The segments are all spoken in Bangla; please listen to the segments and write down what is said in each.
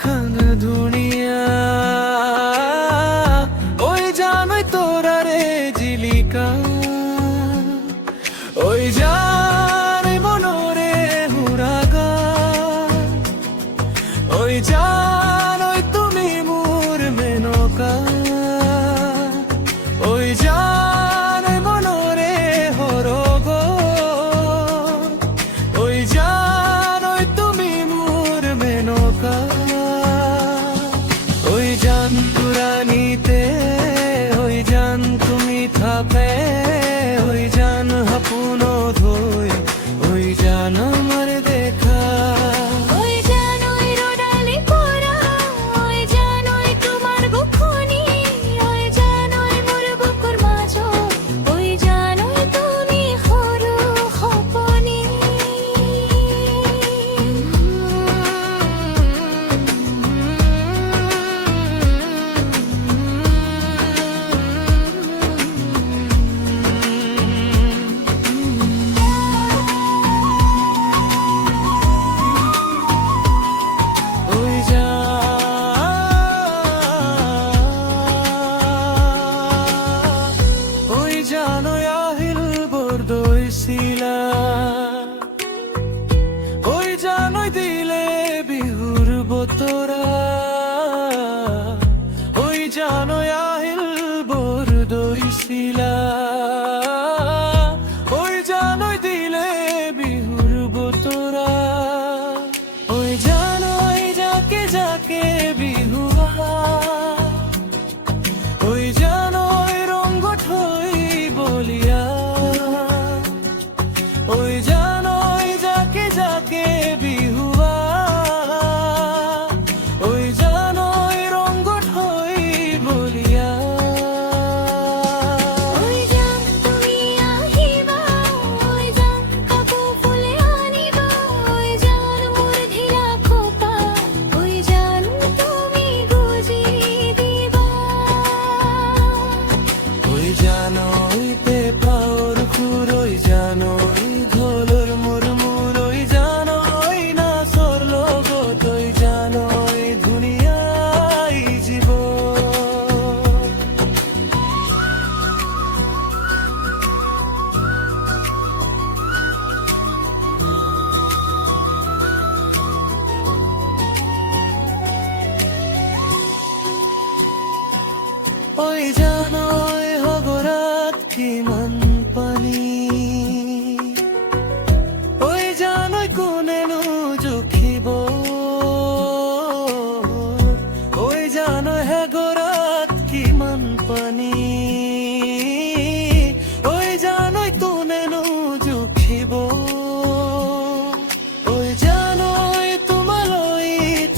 খান দুনিয়া ওই জানোই তোরা রে জিলিকা ওই জানে মনোরে হুরাগা ওই জানোই তুমি মোর মেনকা ওই জানে মনোরে হরগো ওই জানোই তুমি মোর মেনকা ওই জান পুরানিতে ওই জান তুমি থাপে ওই জান হাপুনো ধোই ওই জান আমার দেখা ওই জানোই রোডালি পোরা ওই জানোই তোমার বুকুনি ওই জানোই মোর বুকুর মাঝো ওই জানোই তুমি হরু খপনি ওই ওই জানোই আহিল বরদই শিলা ওই জানোই দিলে বিহুর বতরা ওই জানোই আহিল বরদই শিলা ওই জানোই দিলে বিহুর বতরা ওই জানোই যাকে যাকে বিহুয়া ওই জানোই রঙ্গ ঠই বলিয়া ওই জানোই যাকে যাকে বিহুয়া ওই জানোই রঙ্গ ঠই বলিয়া ওই জান তুমি আহিবা ওই জান কাকু ফুলে আনিবা ওই জান মোর ঢিলা খোপা ওই জান তুমি গুজি দিবা ওই জানোই পেপার খুর ওই জানোই ধোলর মুরমুর ওই জানোই না সর লগত ওই জানোই দুনিয়াই জীব ওই জানোই হগরাত কিমান পানী ওই জানোই কোনেনো জুখিব ওই জানোই হেগরাত কিমান পানী ওই জানোই কোনেনো জুখিব ওই জানোই তোমালৈ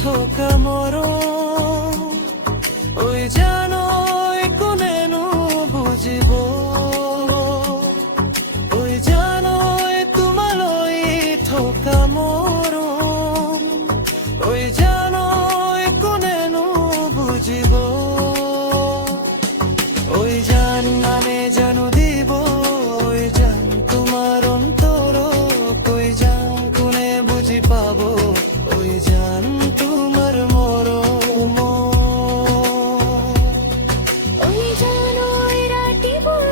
থকা মৰম ওই জানোই কোনেনো বুজিব ওই জানোই তোমালৈ থকা মৰম ওই জানোই কোনেনো বুজিব ওই জান মানে জানো দিব ওই জান তোমার অন্তর ওই জান কোনে বুঝি পাব ওই জান তোমার মরম ওই জানোই রাতিবোৰ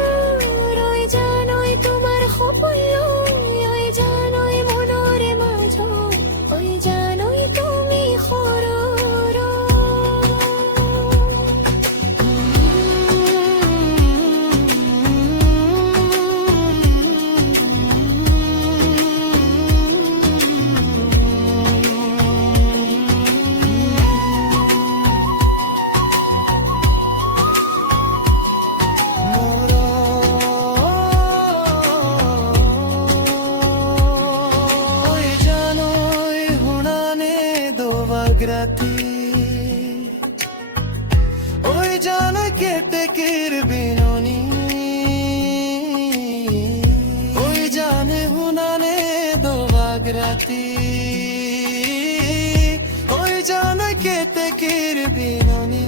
ওই জানোই তোমাৰ সপোন ওই জানোই মনৰে মাঝো ওই জানোই তুমি সৰৰ ওই জানোই হুনানে দোবাগ্রাতি ওই জানোই কেটেকের বিননি ওই জানে হুনানে দোবাগ্রাতি ওই জানোই কেটেকের বিননি